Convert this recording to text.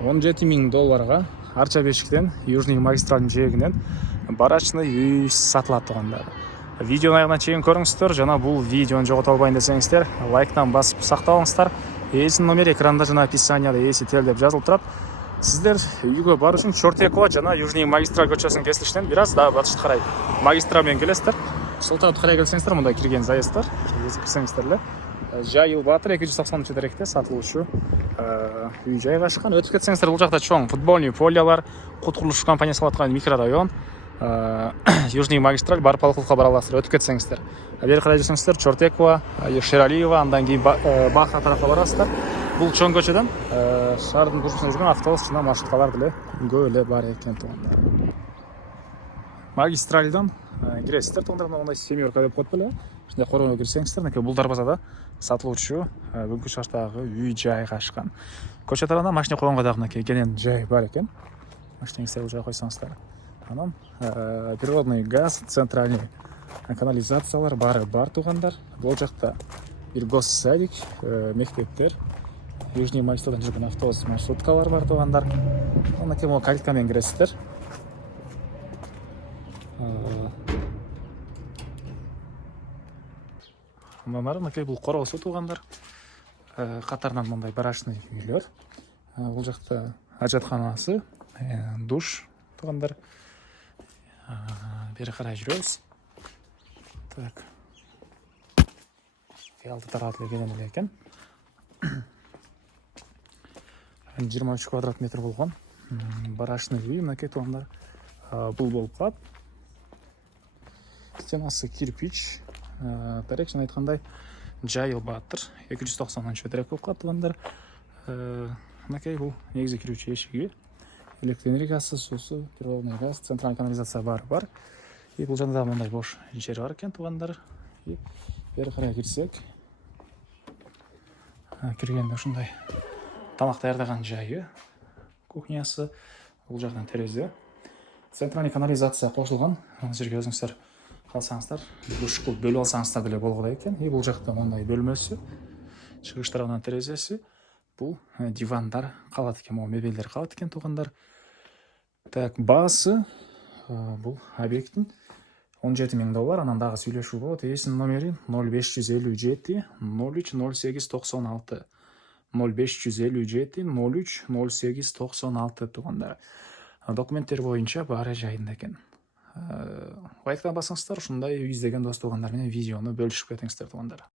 $17,000 Арча бешіктен Южный магистральдың жиегінен барачный үй сатылады туғандар. Видеоны аяғына чейін көріңіздер. Жана бұл видеоны жоғалта албайын десеңіздер, лайктан басып сақталыңыздар. Есін номер экранда жана описанияда есі тел деп жазылып тұрады. Сіздер үйге бару үшін Чортекова жана Южный магистраль көшесінің кесіліштен біраз да батышты қарай магистральмен келесіздер. Сол тарапты қарай келсеңіздер, мұнда кірген заезд бар. Кірсеңіздер жайыл батыр 293 деректе сатылушы үй жайға шыққан. Өтіп кетсеңіздер, бұл жақта чоң футбольный полялар, құт құрылыс компаниясы салатқан микрорайон, Южный магистраль бар палқылыққа бараласыздар. Өтіп кетсеңіздер, бері қарай жүрсеңіздер, Чортекова, Шералиева, андан кейін Бақра тарапқа барасыздар. Бұл чоң көшеден шардың көшесінде жүрген автобус жана маршруткалар деле көп бар екен туғандар. Магистральдан кіресіздер туғандар, мындай семерка деп қойып беле. Шындай қорғанға кірсеңіздер, бұл дарбазада сатылуучу бүгүнкү шарттагы үй жайга ашкан. Көчө тарабында машина койгонго дагы келген жай бар экен. Машинаңызды бул жайга койсоңуздар. Анан природный газ, центральный канализациялар бар тугандар. Бул жакта бир госсадик, мектептер, Южный магистральдан жүргөн автобус маршруткалар бар тугандар. Анан могу калиткамен киресиздер. Бұл қорғасы туғандар. Қатарынан мұндай барашный үйлер. Бұл жақта ажатханасы, душ туғандар. Бері қарай жүрөбүз. Так. Алты таратлы келген екен. 23 квадрат метр болған. Барашный үй мынакей туғандар. Бұл болып қалады. Стенасы кирпич. Тарекшін айтқандай жайыл батыр 293 дерек болып қалады туғандар. Мынакей бұл негізі кіруші ешігі. Электр энергиясы, сусы, природный газ, центральный канализация бар. И бұл жанында мындай бош жер бар екен туғандар. Бері қарай кірсек, кіргенде ушундай тамақ даярдаган жайы, кухнясы, бұл жақтан терезе. Центральный канализация қосылған. Жерге өзіңіздер қалсаңыздар, душ қылып бөліп алсаңыздар деле болгола экен. Бұл жақта мындай бөлмөсү, чыгыш тарабынан терезеси, бұл дивандар калат экен, мебелдер калат экен тугандар. Так, баасы бұл объекттин $17,000, анан дагы сүйлөшүү болот. Эсинин номери 0557 03 08 96. 0557 03 08 96 тугандар. Документтер боюнча баары жайында экен. Лайктан басыңыздар, ушундай үй издеген дос тугандар менен видеону бөлүшүп кетиңиздер тугандар.